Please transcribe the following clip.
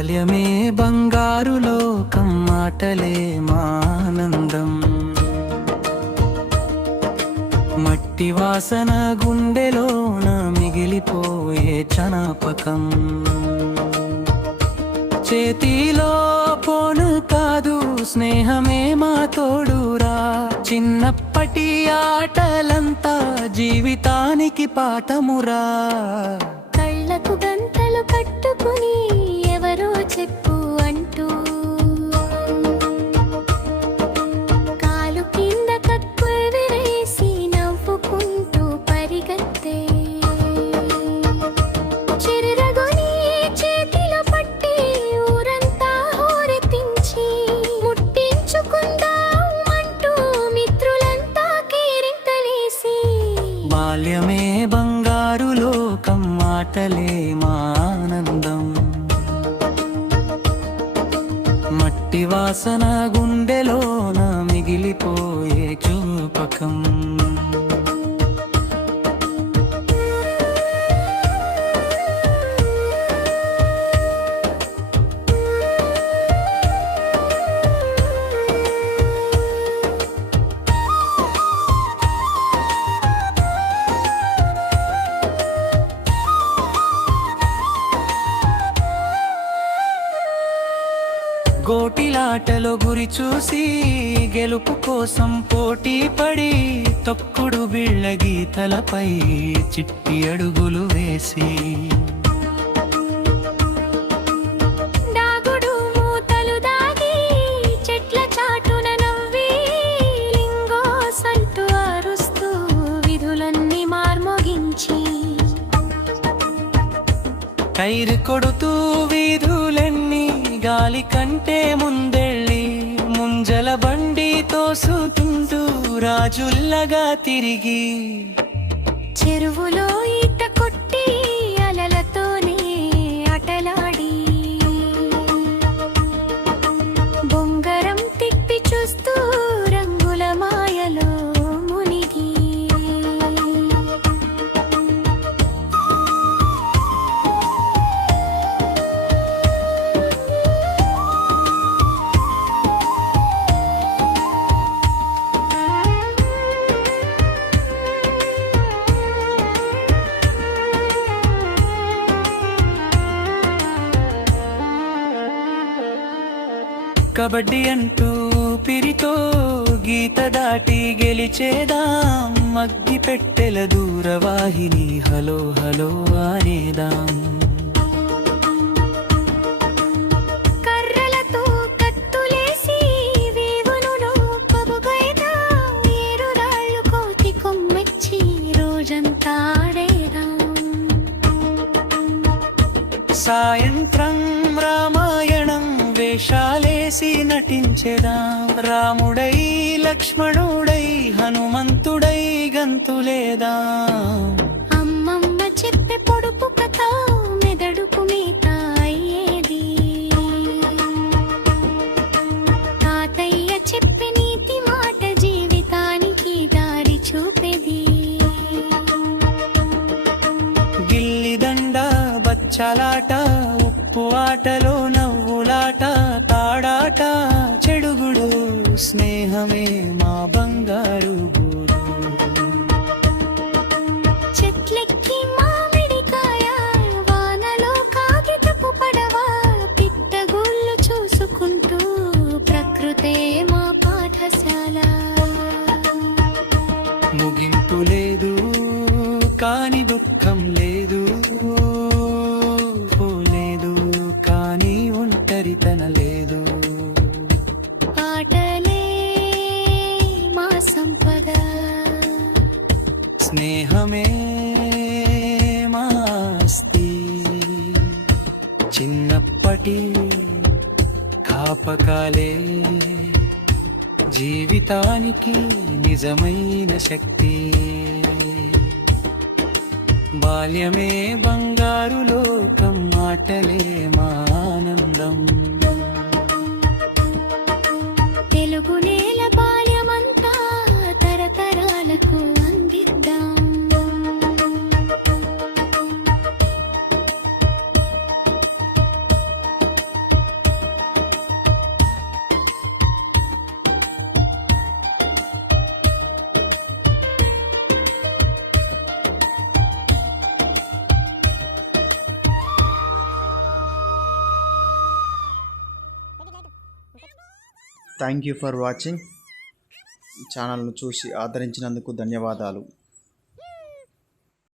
బాల్యమే బంగారు లోకం, మాటలే మానందం. మట్టి వాసన గుండెలోన మిగిలిపోయే జ్ఞాపకం. చేతిలో ఫోను కాదు, స్నేహమే మా తోడురా. చిన్నప్పటి ఆటలంతా జీవితానికి పాఠమురా. కళ్ళకు గంటలు కట్టుకుని ఎవరో చెప్పు అంటూ, కాలు కింద కక్కులు విరేసి నవ్వుకుంటూ పరిగెత్తే, చిరురగొని చేతిలో పట్టి ఊరంతా హోరెత్తించి ముట్టించుకుందాం అంటూ మిత్రులంతా కేరింతలేసి. బాల్యమే బంగారు లోకం, మాటలే మానందం. మట్టి వాసన గుండెలోన మిగిలిపోయే జ్ఞాపకం. గోటిలాటలో గురి చూసి గెలుపు కోసం పోటీ పడి, తొక్కుడు బిళ్ళ గీతలపై చిట్టి అడుగులు వేసి, దాగుడు మూతలు దాగి చెట్ల చాటున నవ్వి, లింగో సంటూ అరుస్తూ విధులన్నీ మార్మోగించి, కైరు కొడుతూ వీధులెన్ని గాలి కంటే ముందెళ్ళి, ముంజల బండి తోసుతుంటూ రాజుల్లగా తిరిగి, చెరువులో ఈత కొట్టి అలలతోనే ఆటలాడి, బొంగరం తిప్పి చూస్తూ రంగుల మాయలో మునిగి. కబడ్డీ అంటూ పిరితో గీత దాటి గెలిచేదాం. మగ్గి పెట్టెల దూరవాహిని హలో హలో అనేదాం. కర్రలతో కత్తులేసి వేవునులో పబుగైదాం. ఏరురాళ్ళు కోతి కొమ్మెచ్చి రోజంతా ఆడేదాం. సాయంత్రం రామాయణం వేషాలేసి నటించేదాం. రాముడై లక్ష్మణుడై హనుమంతుడై గంతులేదాం. అమ్మమ్మ చెప్పే పొడుపు కథ మెదడుకు మీత అయ్యేది. తాతయ్య చెప్పే నీతి మాట జీవితానికి దారి చూపేది. గిల్లిదండ బచ్చలాట, ఉప్పు ఆటలో నవ్వులాట, తాడాట చెడుగుడు, స్నేహమే మా బంగారు గూడు. చెట్లెక్కి మామిడికాయ, వానలో కాగితపు పడవ, పిట్టగోళ్ళు చూసుకుంటూ ప్రకృతే మా పాఠశాల. ముగింపు లేదు కాని దుఃఖం లేదు, లేదు కాని ఒంటరితన లేదు. ఆటలే మా సంపద, స్నేహమే మా ఆస్తి. చిన్నప్పటి జ్ఞాపకాలే జీవితానికి నిజమైన శక్తి. బాల్యమే బంగారు లోకం, మాటలే మానందం. తెలుగు నేల బాల్యమంతా తరతరాలకు అందిద్దాం. Thank you for watching. ఛానల్ను చూసి ఆదరించినందుకు ధన్యవాదాలు.